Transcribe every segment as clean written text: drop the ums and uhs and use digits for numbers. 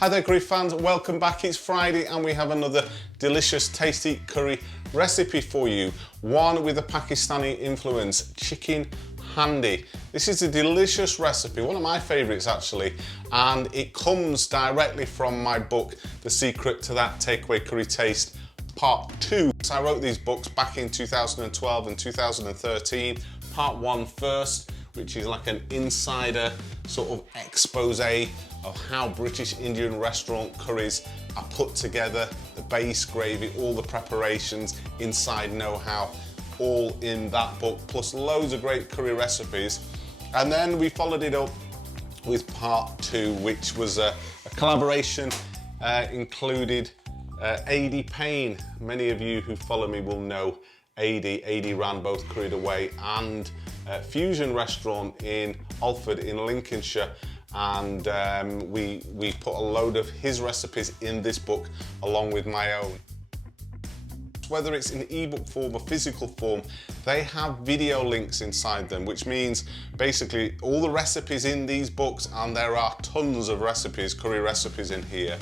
Hi there curry fans, welcome back. It's Friday and we have another delicious, tasty curry recipe for you. One with a Pakistani influence, chicken handi. This is a delicious recipe, one of my favourites actually, and it comes directly from my book, The Secret to That Takeaway Curry Taste, Part 2. So I wrote these books back in 2012 and 2013. Part 1 first, which is like an insider sort of expose of how British Indian restaurant curries are put together, the base gravy, all the preparations, inside know-how, all in that book, plus loads of great curry recipes. And then we followed it up with Part 2, which was a collaboration, included AD Payne. Many of you who follow me will know AD. AD ran both Curried Away and Fusion Restaurant in Alford in Lincolnshire, and we put a load of his recipes in this book along with my own. Whether it's in ebook form or physical form, they have video links inside them, which means basically all the recipes in these books, and there are tons of recipes, curry recipes in here,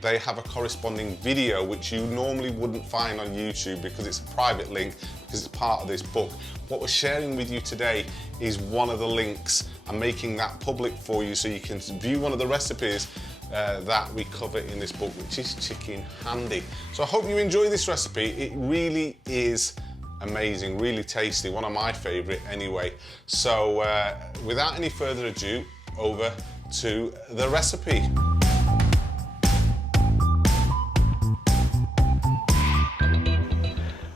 they have a corresponding video which you normally wouldn't find on YouTube because it's a private link, because it's part of this book. What we're sharing with you today is one of the links. I'm making that public for you so you can view one of the recipes that we cover in this book, which is chicken handi. So I hope you enjoy this recipe. It really is amazing, really tasty, one of my favourite anyway. So without any further ado, over to the recipe.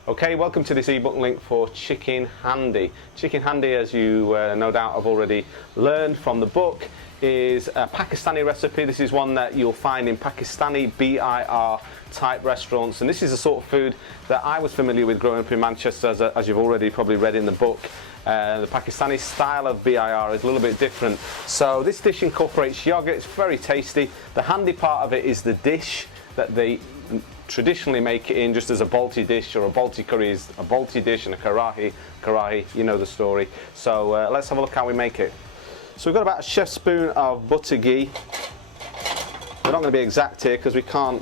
Okay, welcome to this ebook link for chicken handi. Chicken handi, as you no doubt have already learned from the book, is a Pakistani recipe. This is one that you'll find in Pakistani BIR type restaurants, and this is the sort of food that I was familiar with growing up in Manchester, as you've already probably read in the book. The Pakistani style of BIR is a little bit different. So this dish incorporates yogurt. It's very tasty. The handy part of it is the dish that they traditionally make it in, just as a balti dish, or a balti curry is a balti dish, and a karahi, you know the story. So let's have a look how we make it. So we've got about a chef's spoon of butter ghee. We're not going to be exact here because we can't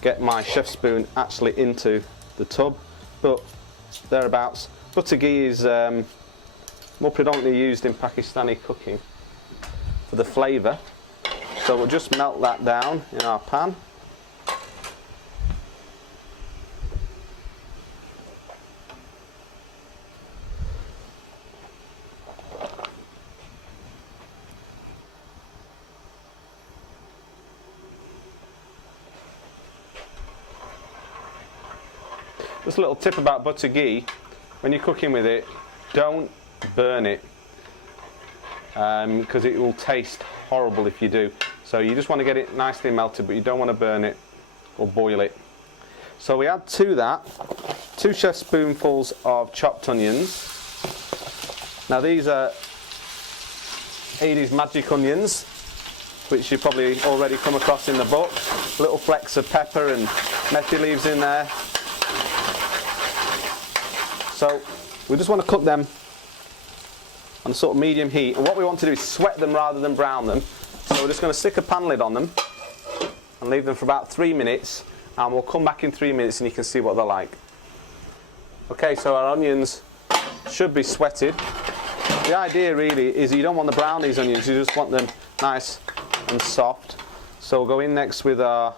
get my chef's spoon actually into the tub, but thereabouts. Butter ghee is more predominantly used in Pakistani cooking for the flavour. So we'll just melt that down in our pan. Just a little tip about butter ghee: when you're cooking with it, don't burn it, because it will taste horrible if you do. So you just want to get it nicely melted, but you don't want to burn it or boil it. So we add to that 2 chef spoonfuls of chopped onions. Now these are Adie's magic onions, which you probably already come across in the book. Little flecks of pepper and methi leaves in there. So we just want to cook them on a sort of medium heat, and what we want to do is sweat them rather than brown them. So we're just going to stick a pan lid on them and leave them for about 3 minutes, and we'll come back in 3 minutes and you can see what they're like. Okay, so our onions should be sweated. The idea really is you don't want to brown these onions, you just want them nice and soft. So we'll go in next with our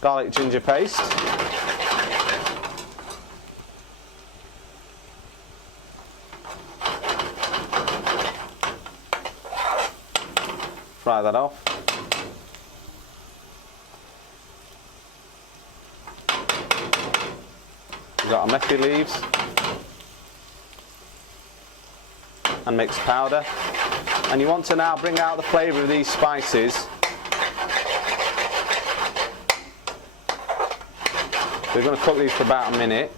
garlic ginger paste. Fry that off. We've got our methi leaves and mixed powder, and you want to now bring out the flavour of these spices. We're going to cook these for about a minute.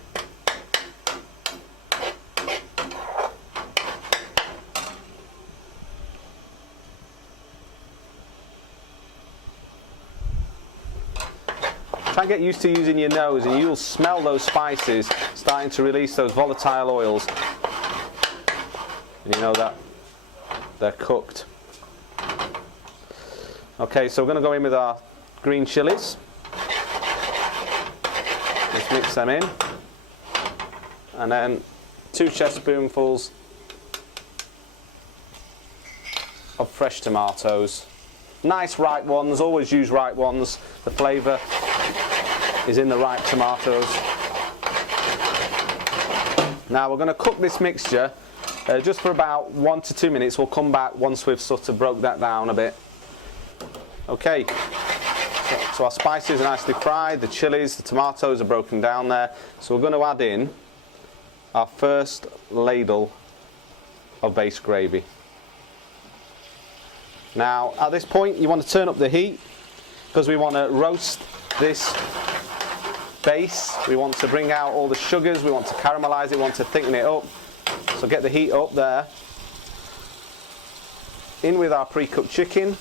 Try and get used to using your nose, and you'll smell those spices starting to release those volatile oils. And you know that they're cooked. Okay, so we're going to go in with our green chilies. Just mix them in. And then 2 chef spoonfuls of fresh tomatoes. Nice ripe ones, always use ripe ones. The flavour is in the ripe tomatoes. Now we're going to cook this mixture just for about 1 to 2 minutes. We'll come back once we've sort of broke that down a bit. Okay, so our spices are nicely fried, the chilies, the tomatoes are broken down there. So we're going to add in our first ladle of base gravy. Now at this point you want to turn up the heat because we want to roast this base. We want to bring out all the sugars, we want to caramelise it, we want to thicken it up. So get the heat up there. In with our pre-cooked chicken.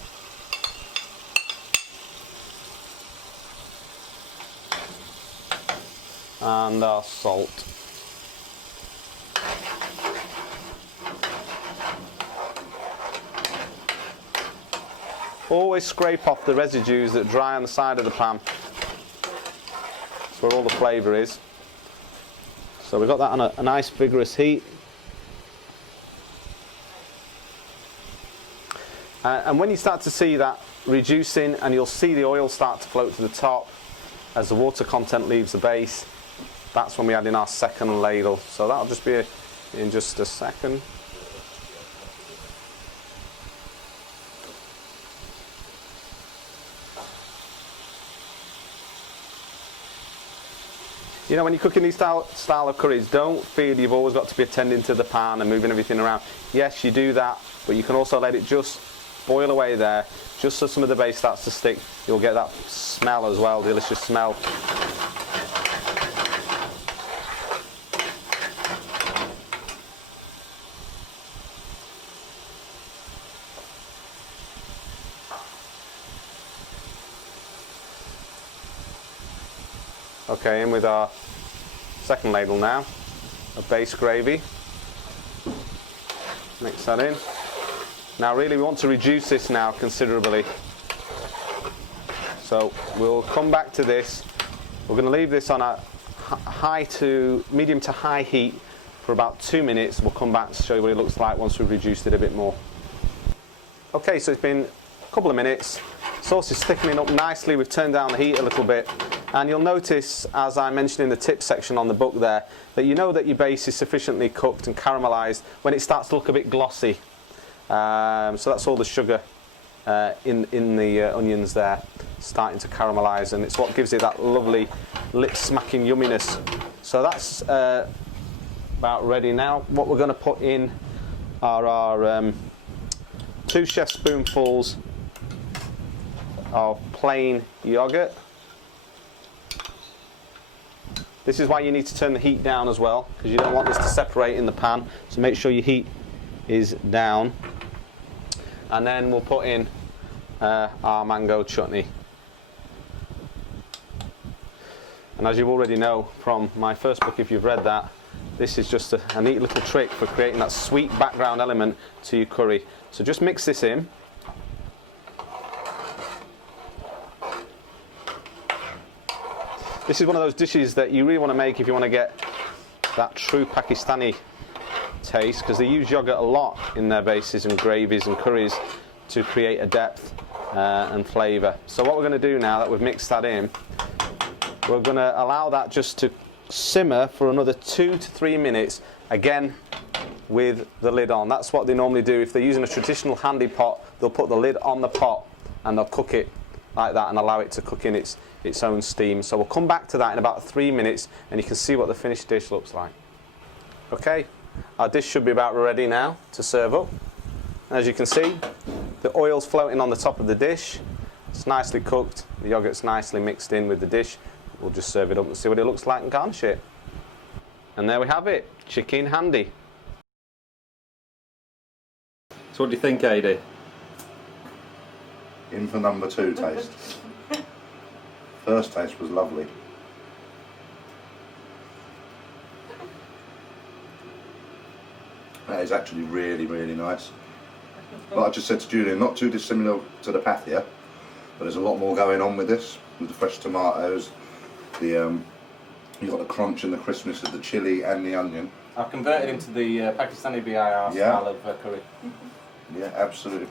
And our salt. Always scrape off the residues that dry on the side of the pan. That's where all the flavour is. So we've got that on a nice vigorous heat. And when you start to see that reducing, and you'll see the oil start to float to the top as the water content leaves the base, that's when we add in our second ladle. So that'll just be in just a second. You know, when you're cooking these style of curries, don't feel you've always got to be attending to the pan and moving everything around. Yes, you do that, but you can also let it just boil away there, just so some of the base starts to stick. You'll get that smell as well, delicious smell. Okay, in with our second ladle now of base gravy. Mix that in. Now really we want to reduce this now considerably. So we'll come back to this. We're going to leave this on a medium to high heat for about 2 minutes. We'll come back to show you what it looks like once we've reduced it a bit more. Okay, so it's been a couple of minutes. Sauce is thickening up nicely. We've turned down the heat a little bit. And you'll notice, as I mentioned in the tips section on the book there, that you know that your base is sufficiently cooked and caramelised when it starts to look a bit glossy. So that's all the sugar in the onions there starting to caramelise, and it's what gives it that lovely lip-smacking yumminess. So that's about ready now. What we're going to put in are our 2 chef spoonfuls of plain yoghurt. This is why you need to turn the heat down as well, because you don't want this to separate in the pan. So make sure your heat is down. And then we'll put in our mango chutney. And as you already know from my first book, if you've read that, this is just a neat little trick for creating that sweet background element to your curry. So just mix this in. This is one of those dishes that you really want to make if you want to get that true Pakistani taste, because they use yogurt a lot in their bases and gravies and curries to create a depth and flavour. So what we're going to do now that we've mixed that in, we're going to allow that just to simmer for another 2 to 3 minutes, again with the lid on. That's what they normally do. If they're using a traditional Handi pot, they'll put the lid on the pot and they'll cook it like that and allow it to cook in its own steam. So we'll come back to that in about 3 minutes and you can see what the finished dish looks like. Okay, our dish should be about ready now to serve up. As you can see, the oil's floating on the top of the dish. It's nicely cooked, the yogurt's nicely mixed in with the dish. We'll just serve it up and see what it looks like and garnish it. And there we have it, chicken handi. So what do you think, AD? In for number 2 taste. First taste was lovely. That is actually really, really nice. Like I just said to Julian, not too dissimilar to the pathia, But there's a lot more going on with this, with the fresh tomatoes, you've got the crunch and the crispness of the chilli and the onion. I've converted into the Pakistani BIR style of curry. Yeah, absolutely.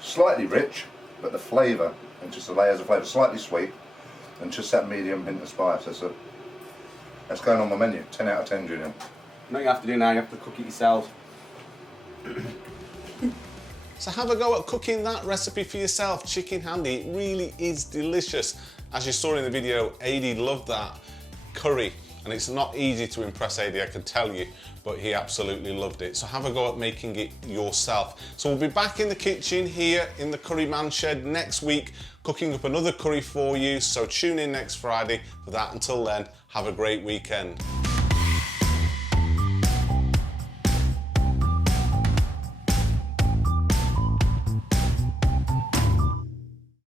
Slightly rich, but the flavour, and just the layers of flavour, slightly sweet, and just that medium hint of spice. That's going on my menu. 10 out of 10, Julian. What you have to do now, you have to cook it yourself. So have a go at cooking that recipe for yourself, chicken handi. It really is delicious. As you saw in the video, Adi loved that curry, and it's not easy to impress Adi, I can tell you, but he absolutely loved it. So have a go at making it yourself. So we'll be back in the kitchen here in the Curry Man Shed next week, cooking up another curry for you. So tune in next Friday for that. Until then, have a great weekend.